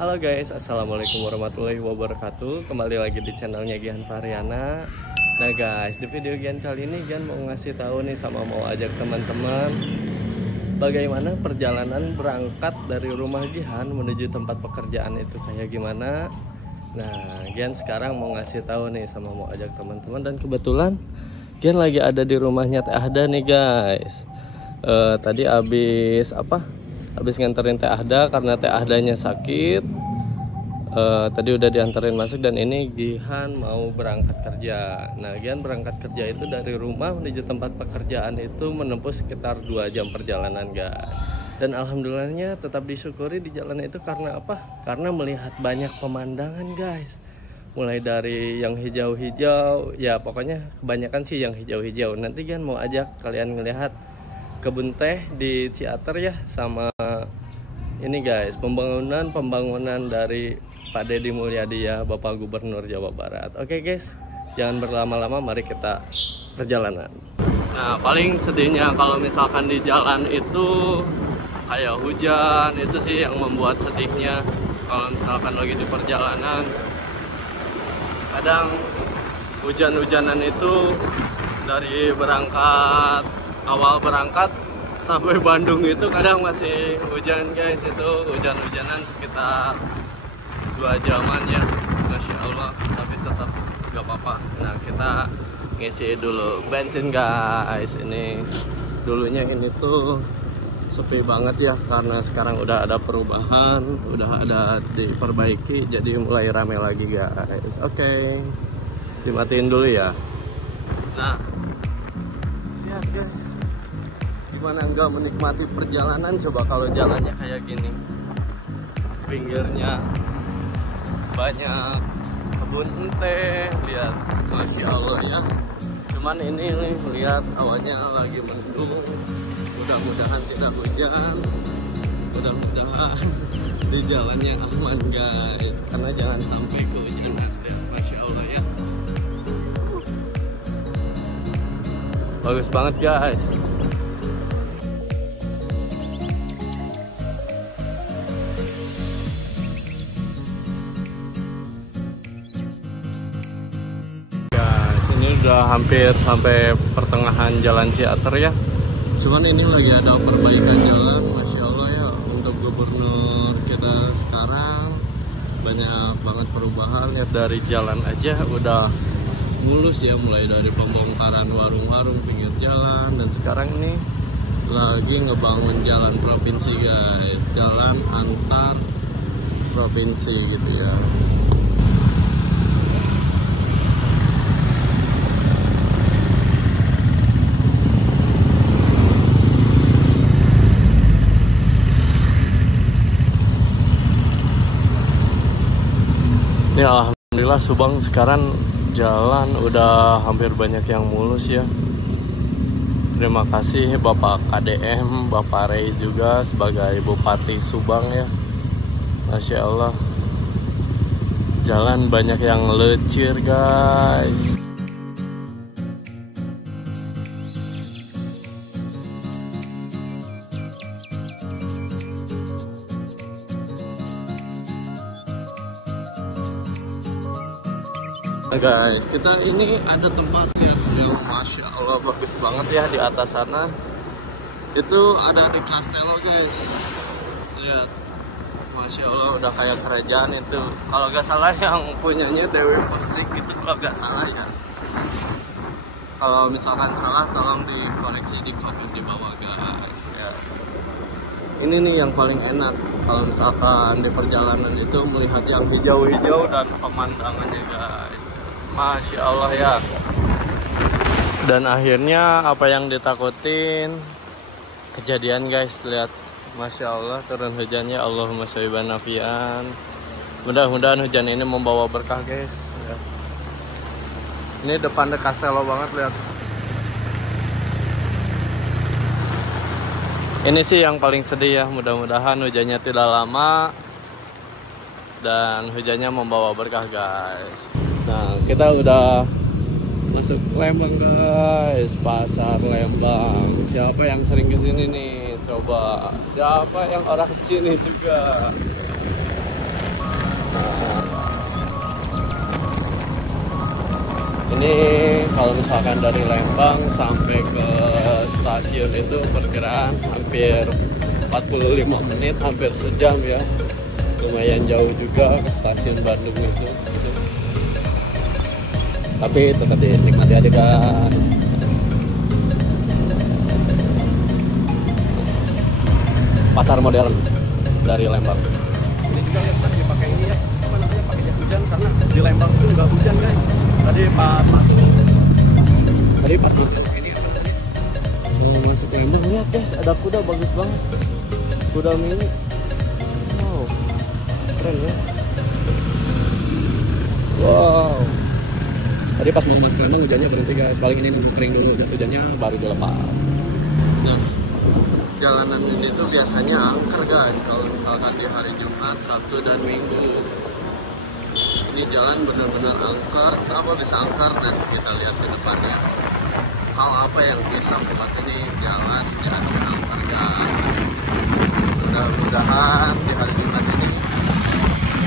Halo guys, assalamualaikum warahmatullahi wabarakatuh. Kembali lagi di channelnya Gian Variana. Nah guys, di video Gian kali ini Gian mau ngasih tahu nih, sama mau ajak teman-teman bagaimana perjalanan berangkat dari rumah Gian menuju tempat pekerjaan itu kayak gimana. Nah Gian sekarang mau ngasih tahu nih, sama mau ajak teman-teman, dan kebetulan Gian lagi ada di rumahnya Teh Ahda nih guys. Tadi habis nganterin Teh Ahda karena Teh Ahdanya sakit. Tadi udah dianterin masuk, dan ini Gian mau berangkat kerja. Nah Gian berangkat kerja itu dari rumah menuju tempat pekerjaan itu menempuh sekitar 2 jam perjalanan guys. Dan alhamdulillahnya tetap disyukuri di jalan itu karena apa? Karena melihat banyak pemandangan guys. Mulai dari yang hijau-hijau, ya pokoknya kebanyakan sih yang hijau-hijau. Nanti Gian mau ajak kalian ngelihat kebun teh di Ciater ya, sama ini guys, pembangunan dari Pak Deddy Mulyadi ya, Bapak Gubernur Jawa Barat. Oke guys, jangan berlama-lama, mari kita perjalanan. Nah paling sedihnya kalau misalkan di jalan itu kayak hujan, itu sih yang membuat sedihnya. Kalau misalkan lagi di perjalanan, kadang hujan-hujanan itu dari awal berangkat sampai Bandung itu kadang masih hujan guys. Itu hujan-hujanan sekitar 2 jaman ya, Masya Allah, tapi tetap gak apa-apa. Nah kita ngisi dulu bensin guys. Ini dulunya ini tuh sepi banget ya, karena sekarang udah ada perubahan, udah ada diperbaiki, jadi mulai rame lagi guys. Oke, dimatiin dulu ya. Nah lihat guys, gimana nggak menikmati perjalanan coba kalau jalannya kayak gini. Pinggirnya banyak kebun teh, lihat, Masya Allah ya. Cuman ini nih, lihat awannya lagi mendung. Mudah-mudahan tidak hujan, mudah-mudahan di jalannya aman guys, karena jangan sampai kehujanan. Masya Allah ya, bagus banget guys. Udah hampir sampai pertengahan jalan Ciater ya. Cuman ini lagi ada perbaikan jalan, Masya Allah ya. Untuk gubernur kita sekarang banyak banget perubahan. Lihat dari jalan aja udah mulus ya, mulai dari pembongkaran warung-warung pinggir jalan. Dan sekarang ini lagi ngebangun jalan provinsi guys, jalan antar provinsi gitu ya. Ya alhamdulillah Subang sekarang jalan udah hampir banyak yang mulus ya. Terima kasih Bapak KDM, Bapak Rey juga sebagai Bupati Subang ya. Masya Allah, jalan banyak yang lecir guys. Nah guys, kita ini ada tempat yang Masya Allah bagus banget ya di atas sana. Itu ada di Castello guys. Lihat, Masya Allah udah kayak kerajaan itu. Kalau gak salah yang punyanya Dewi Persik gitu, kalau gak salah ya. Kalau misalkan salah tolong dikoreksi di komen di bawah guys ya. Ini nih yang paling enak kalau misalkan di perjalanan itu melihat yang hijau-hijau dan pemandangannya guys. Masya Allah ya. Dan akhirnya apa yang ditakutin kejadian guys. Lihat, Masya Allah, turun hujannya. Allahumma shayban nafian. Mudah-mudahan hujan ini membawa berkah guys ya. Ini depan de Castello banget, lihat. Ini sih yang paling sedih ya. Mudah-mudahan hujannya tidak lama dan hujannya membawa berkah guys. Nah kita udah masuk Lembang guys, pasar Lembang. Siapa yang sering kesini nih? Coba siapa yang orang kesini juga? kalau misalkan dari Lembang sampai ke stasiun itu perkiraan hampir 45 menit, hampir sejam ya. Lumayan jauh juga ke stasiun Bandung itu. Tapi tetap dinikmati aja guys. Pasar modern dari Lembang. Ini juga ya tadi pakai ini ya, apa namanya, pakai jas hujan karena di Lembang itu nggak hujan guys. Tadi pas masuk ini masuk Lembang, lihat guys, ada kuda bagus banget, kuda mini. Wow, keren ya. Wow. Tadi pas mau masuk Lembang hujannya berhenti guys. Paling ini kering dulu jas hujannya baru dilepas. Nah, jalanan ini tuh biasanya angker guys kalau misalkan di hari Jumat, Sabtu, dan Minggu. Ini jalan benar-benar angker. Kenapa bisa angker? Dan kita lihat ke depannya. Hal apa yang bisa membuat ini jalan jadi angker guys? Mudah-mudahan di hari Jumat ini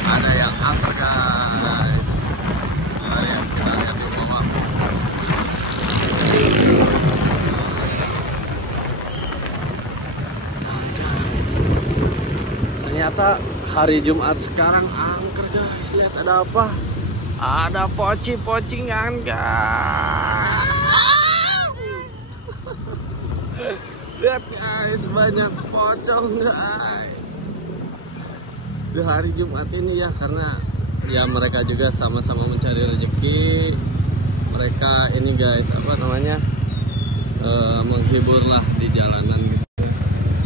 ada yang angker guys. Mari kita lihat di bawah. Ternyata hari Jumat sekarang angker guys. Lihat ada apa? Ada pocingan guys. Lihat guys, banyak pocong guys di hari Jumat ini ya, karena ya mereka juga sama-sama mencari rezeki. Mereka ini guys, apa namanya, menghibur lah di jalanan gitu.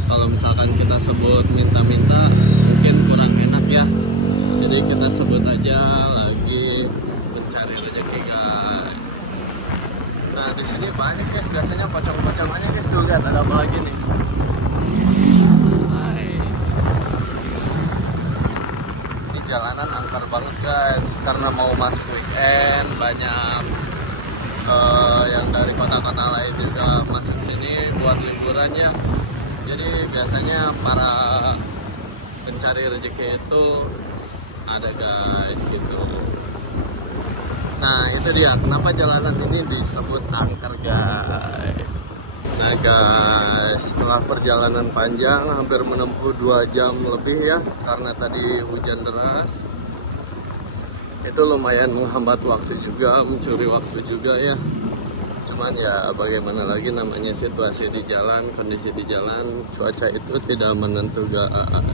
Kalau misalkan kita sebut minta-minta mungkin kurang enak ya, jadi kita sebut aja lagi mencari rezeki guys. Nah di sini banyak guys, biasanya pocong-pocongannya guys. Tuh lihat ada apa lagi nih. Ini jalanan angker banget guys, karena mau masuk weekend banyak yang dari kota-kota lain juga masuk sini buat liburannya. Jadi biasanya para pencari rezeki itu ada guys gitu. Nah itu dia kenapa jalanan ini disebut angker guys. Nah guys, setelah perjalanan panjang hampir menempuh 2 jam lebih ya, karena tadi hujan deras, itu lumayan menghambat waktu juga, mencuri waktu juga ya. Cuman ya bagaimana lagi, namanya situasi di jalan, kondisi di jalan, cuaca itu tidak menentu guys.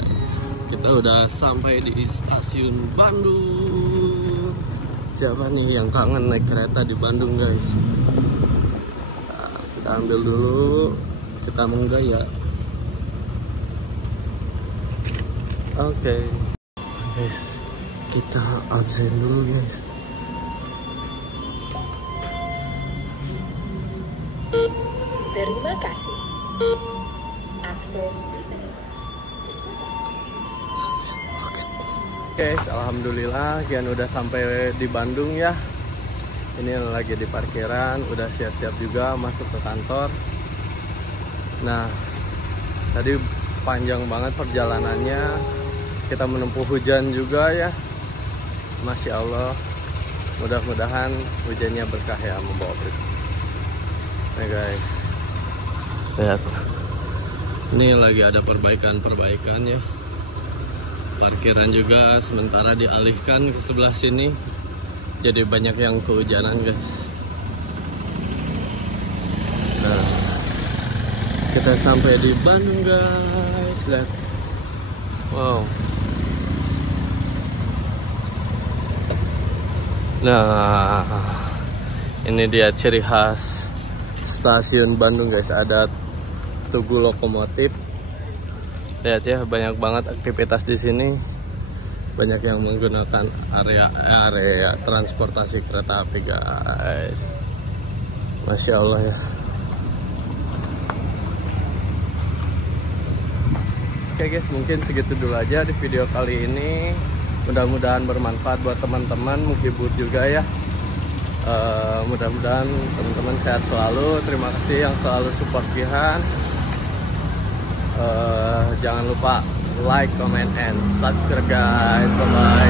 Kita udah sampai di stasiun Bandung. Siapa nih yang kangen naik kereta di Bandung guys? Nah, kita ambil dulu, kita menggaya. Oke. Guys, kita absen dulu guys. Terima kasih. Absen. Guys, alhamdulillah Gian udah sampai di Bandung ya. Ini lagi di parkiran, udah siap-siap juga masuk ke kantor. Nah, tadi panjang banget perjalanannya. Kita menempuh hujan juga ya. Masya Allah. Mudah-mudahan hujannya berkah ya, membawa berkah. Nah guys, lihat. Ini lagi ada perbaikan ya. Parkiran juga sementara dialihkan ke sebelah sini, jadi banyak yang kehujanan guys. Nah, kita sampai di Bandung guys, lihat. Wow. Nah, ini dia ciri khas stasiun Bandung guys, ada tugu lokomotif. Lihat ya, banyak banget aktivitas di sini. Banyak yang menggunakan area transportasi kereta api guys. Masya Allah ya. Oke guys, mungkin segitu dulu aja di video kali ini. Mudah-mudahan bermanfaat buat teman-teman, menghibur juga ya. Mudah-mudahan teman-teman sehat selalu. Terima kasih yang selalu support Gihan. Jangan lupa like, comment, and subscribe guys. Bye bye.